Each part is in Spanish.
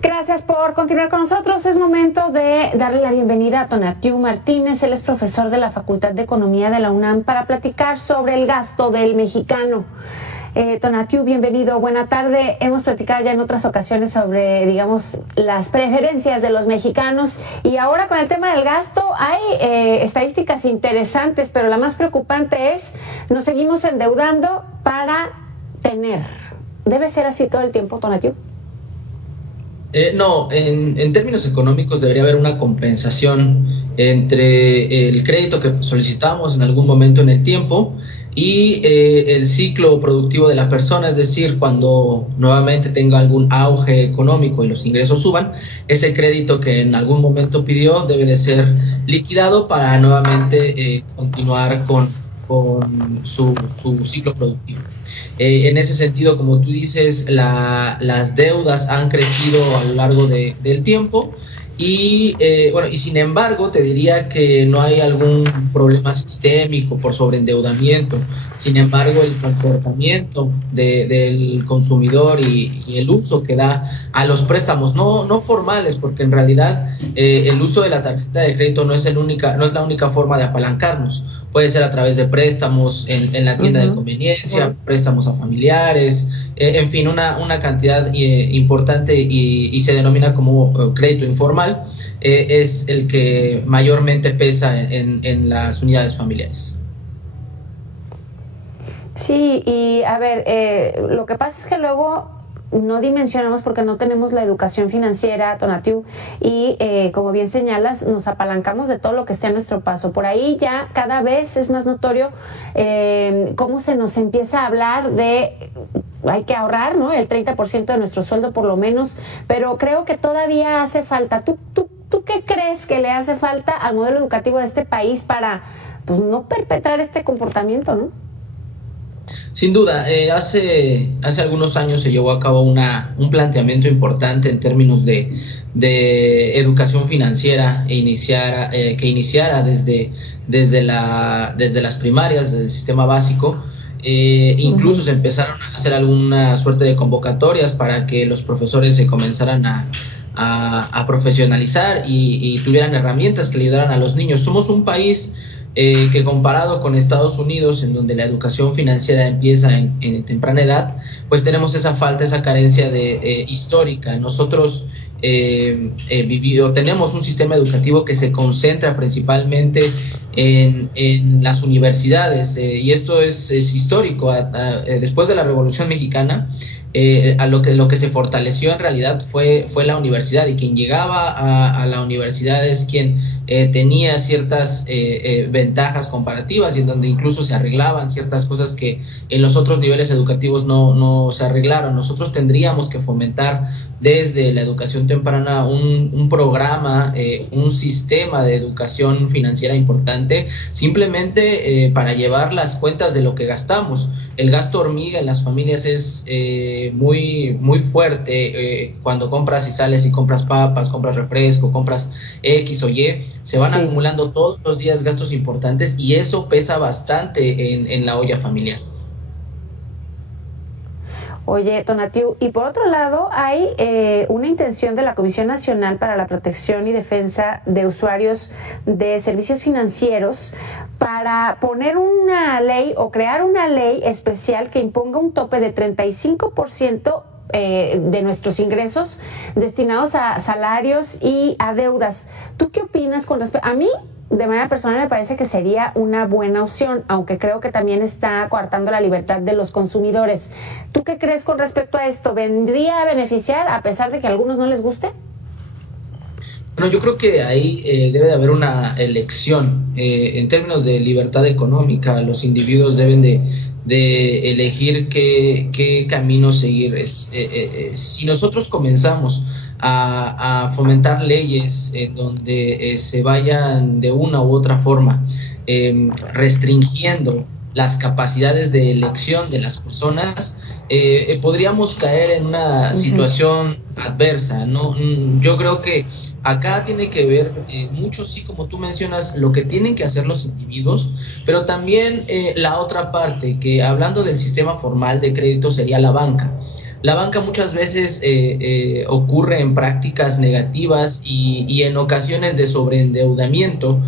Gracias por continuar con nosotros. Es momento de darle la bienvenida a Tonatiuh Martínez. Él es profesor de la Facultad de Economía de la UNAM para platicar sobre el gasto del mexicano. Tonatiuh, bienvenido, buena tarde. Hemos platicado ya en otras ocasiones sobre, digamos, las preferencias de los mexicanos y ahora con el tema del gasto hay estadísticas interesantes, pero la más preocupante es, nos seguimos endeudando para tener. ¿Debe ser así todo el tiempo, Tonatiuh? No, en términos económicos debería haber una compensación entre el crédito que solicitamos en algún momento en el tiempo y el ciclo productivo de la persona, es decir, cuando nuevamente tenga algún auge económico y los ingresos suban, ese crédito que en algún momento pidió debe de ser liquidado para nuevamente continuar con su ciclo productivo. En ese sentido, como tú dices, las deudas han crecido a lo largo del tiempo y sin embargo te diría que no hay algún problema sistémico por sobreendeudamiento. Sin embargo, el comportamiento del consumidor y el uso que da a los préstamos no formales, porque en realidad el uso de la tarjeta de crédito no es la única forma de apalancarnos. Puede ser a través de préstamos en la tienda de conveniencia, préstamos a familiares, en fin, una cantidad importante y se denomina como crédito informal, es el que mayormente pesa en las unidades familiares. Sí, y a ver, lo que pasa es que luego no dimensionamos porque no tenemos la educación financiera, Tonatiuh, y como bien señalas, nos apalancamos de todo lo que esté a nuestro paso. Por ahí ya cada vez es más notorio cómo se nos empieza a hablar de hay que ahorrar, ¿no? El 30% de nuestro sueldo por lo menos, pero creo que todavía hace falta. ¿Tú qué crees que le hace falta al modelo educativo de este país para pues no perpetrar este comportamiento, ¿no? Sin duda, hace algunos años se llevó a cabo un planteamiento importante en términos de educación financiera que iniciara desde las primarias, desde el sistema básico. Incluso se empezaron a hacer alguna suerte de convocatorias para que los profesores se comenzaran a profesionalizar y tuvieran herramientas que le ayudaran a los niños. Somos un país que comparado con Estados Unidos, en donde la educación financiera empieza en temprana edad, pues tenemos esa falta, esa carencia histórica. Nosotros tenemos un sistema educativo que se concentra principalmente en las universidades, y esto es histórico. Después de la Revolución Mexicana, lo que se fortaleció en realidad fue la universidad, y quien llegaba a la universidad es quien tenía ciertas ventajas comparativas, y en donde incluso se arreglaban ciertas cosas que en los otros niveles educativos no se arreglaron. Nosotros tendríamos que fomentar desde la educación temprana un programa, un sistema de educación financiera importante, simplemente para llevar las cuentas de lo que gastamos. El gasto hormiga en las familias es muy, muy fuerte. Cuando compras y sales y compras papas, compras refresco, compras X o Y, se van acumulando todos los días gastos importantes, y eso pesa bastante en la olla familiar. Oye, Tonatiuh, y por otro lado hay una intención de la Comisión Nacional para la Protección y Defensa de Usuarios de Servicios Financieros para poner una ley o crear una ley especial que imponga un tope de 35% de nuestros ingresos destinados a salarios y a deudas. ¿Tú qué opinas con respecto? A mí, de manera personal, me parece que sería una buena opción, aunque creo que también está coartando la libertad de los consumidores. ¿Tú qué crees con respecto a esto? ¿Vendría a beneficiar a pesar de que a algunos no les guste? Bueno, yo creo que ahí debe de haber una elección. En términos de libertad económica, los individuos deben de elegir qué camino seguir. Si nosotros comenzamos a fomentar leyes en donde se vayan de una u otra forma restringiendo las capacidades de elección de las personas, podríamos caer en una situación adversa, ¿no? Yo creo que acá tiene que ver mucho, sí, como tú mencionas, lo que tienen que hacer los individuos, pero también la otra parte, que hablando del sistema formal de crédito sería la banca. La banca muchas veces ocurre en prácticas negativas y en ocasiones de sobreendeudamiento,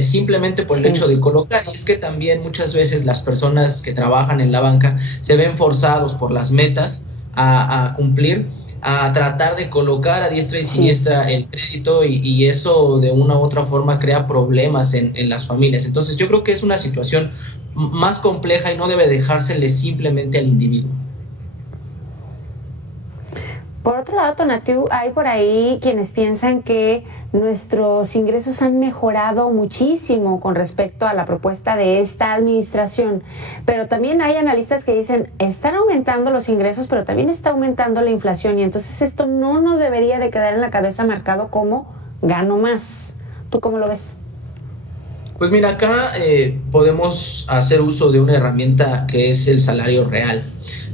simplemente por el hecho de colocar. Y es que también muchas veces las personas que trabajan en la banca se ven forzados por las metas a cumplir, a tratar de colocar a diestra y siniestra el crédito, y eso de una u otra forma crea problemas en las familias. Entonces yo creo que es una situación más compleja y no debe dejársele simplemente al individuo. Por otro lado, Tonatiuh, hay por ahí quienes piensan que nuestros ingresos han mejorado muchísimo con respecto a la propuesta de esta administración, pero también hay analistas que dicen, están aumentando los ingresos, pero también está aumentando la inflación, y entonces esto no nos debería de quedar en la cabeza marcado como gano más. ¿Tú cómo lo ves? Pues mira, acá podemos hacer uso de una herramienta que es el salario real.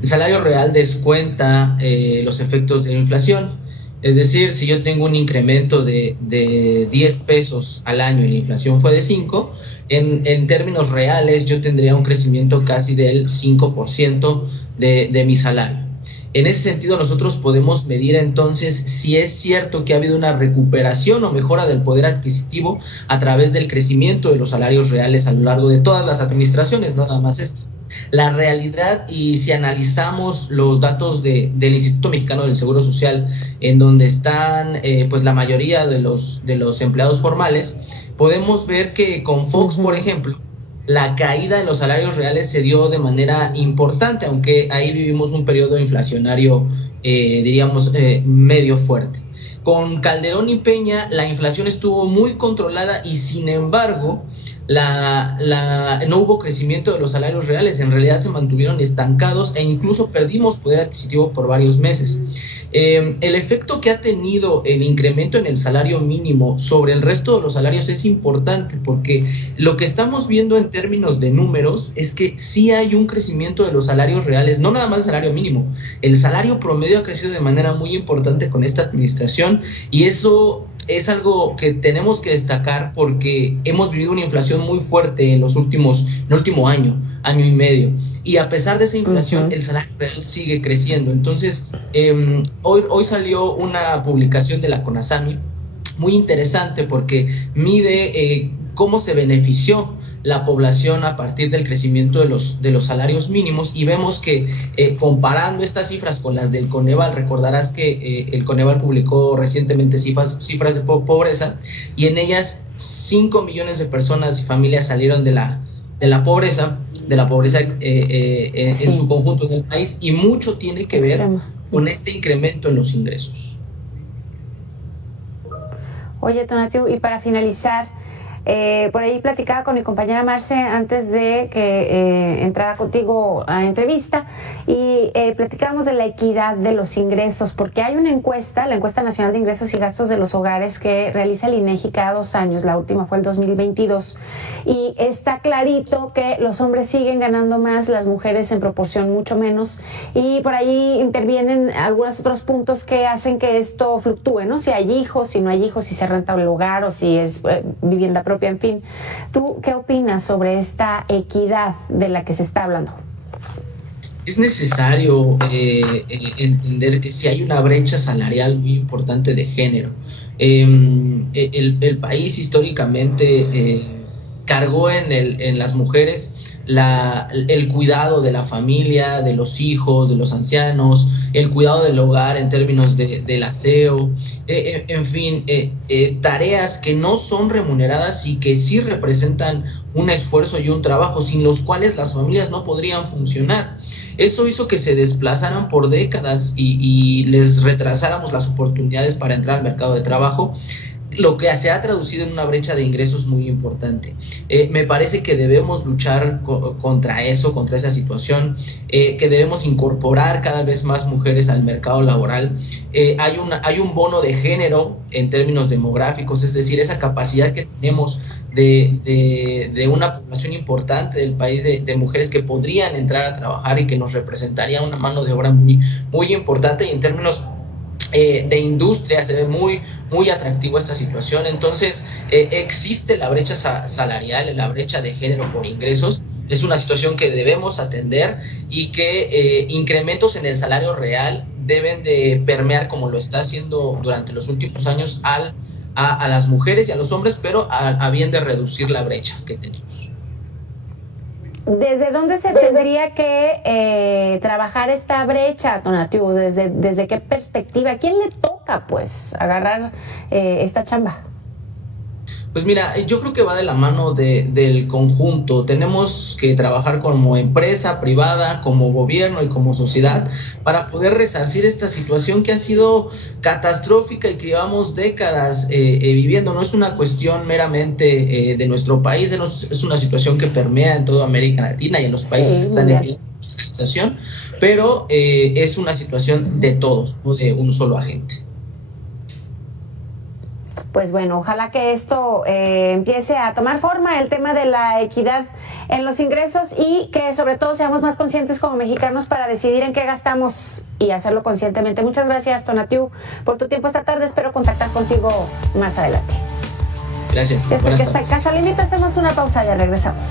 El salario real descuenta los efectos de la inflación. Es decir, si yo tengo un incremento de 10 pesos al año y la inflación fue de 5, en términos reales yo tendría un crecimiento casi del 5% de mi salario. En ese sentido, nosotros podemos medir entonces si es cierto que ha habido una recuperación o mejora del poder adquisitivo a través del crecimiento de los salarios reales a lo largo de todas las administraciones, no nada más esto. La realidad, y si analizamos los datos del Instituto Mexicano del Seguro Social, en donde están pues la mayoría de los empleados formales, podemos ver que con Fox, por ejemplo, la caída en los salarios reales se dio de manera importante, aunque ahí vivimos un periodo inflacionario, diríamos, medio fuerte. Con Calderón y Peña la inflación estuvo muy controlada y sin embargo no hubo crecimiento de los salarios reales, en realidad se mantuvieron estancados e incluso perdimos poder adquisitivo por varios meses. El efecto que ha tenido el incremento en el salario mínimo sobre el resto de los salarios es importante, porque lo que estamos viendo en términos de números es que sí hay un crecimiento de los salarios reales, no nada más el salario mínimo. El salario promedio ha crecido de manera muy importante con esta administración, y eso es algo que tenemos que destacar porque hemos vivido una inflación muy fuerte en el último año y medio. Y a pesar de esa inflación, el salario real sigue creciendo. Entonces, hoy salió una publicación de la CONASAMI muy interesante porque mide cómo se benefició la población a partir del crecimiento de los salarios mínimos, y vemos que comparando estas cifras con las del Coneval, recordarás que el Coneval publicó recientemente cifras de pobreza, y en ellas 5 millones de personas y familias salieron de la pobreza en su conjunto en el país, y mucho tiene que ver con este incremento en los ingresos. Oye, Tonatiuh, y para finalizar, por ahí platicaba con mi compañera Marce antes de que entrara contigo a entrevista, y platicábamos de la equidad de los ingresos, porque hay una encuesta, la Encuesta Nacional de Ingresos y Gastos de los Hogares, que realiza el INEGI cada 2 años, la última fue el 2022, y está clarito que los hombres siguen ganando más, las mujeres en proporción mucho menos, y por ahí intervienen algunos otros puntos que hacen que esto fluctúe, ¿no? Si hay hijos, si no hay hijos, si se renta el hogar o si es vivienda propia. En fin, ¿tú qué opinas sobre esta equidad de la que se está hablando? Es necesario entender que si hay una brecha salarial muy importante de género. El país históricamente cargó en las mujeres el cuidado de la familia, de los hijos, de los ancianos, el cuidado del hogar en términos del aseo, en fin, tareas que no son remuneradas y que sí representan un esfuerzo y un trabajo sin los cuales las familias no podrían funcionar. Eso hizo que se desplazaran por décadas y les retrasáramos las oportunidades para entrar al mercado de trabajo, lo que se ha traducido en una brecha de ingresos muy importante. Me parece que debemos luchar contra esa situación, que debemos incorporar cada vez más mujeres al mercado laboral. Hay un bono de género en términos demográficos, es decir, esa capacidad que tenemos de una población importante del país de mujeres que podrían entrar a trabajar y que nos representaría una mano de obra muy, muy importante, y en términos de industria se ve muy, muy atractivo esta situación. Entonces existe la brecha salarial, la brecha de género por ingresos, Es una situación que debemos atender y que incrementos en el salario real deben de permear, como lo está haciendo durante los últimos años, a las mujeres y a los hombres, pero a bien de reducir la brecha que tenemos. ¿Desde dónde se tendría que trabajar esta brecha, Tonatiuh? ¿Desde qué perspectiva? ¿A quién le toca, pues, agarrar esta chamba? Pues mira, yo creo que va de la mano del conjunto. Tenemos que trabajar como empresa privada, como gobierno y como sociedad para poder resarcir esta situación que ha sido catastrófica y que llevamos décadas viviendo. No es una cuestión meramente de nuestro país, es una situación que permea en toda América Latina y en los países que están en industrialización, pero es una situación de todos, no de un solo agente. Pues bueno, ojalá que esto empiece a tomar forma, el tema de la equidad en los ingresos, y que sobre todo seamos más conscientes como mexicanos para decidir en qué gastamos y hacerlo conscientemente. Muchas gracias, Tonatiuh, por tu tiempo esta tarde. Espero contactar contigo más adelante. Gracias. Después que esta casa le invito, hacemos una pausa y ya regresamos.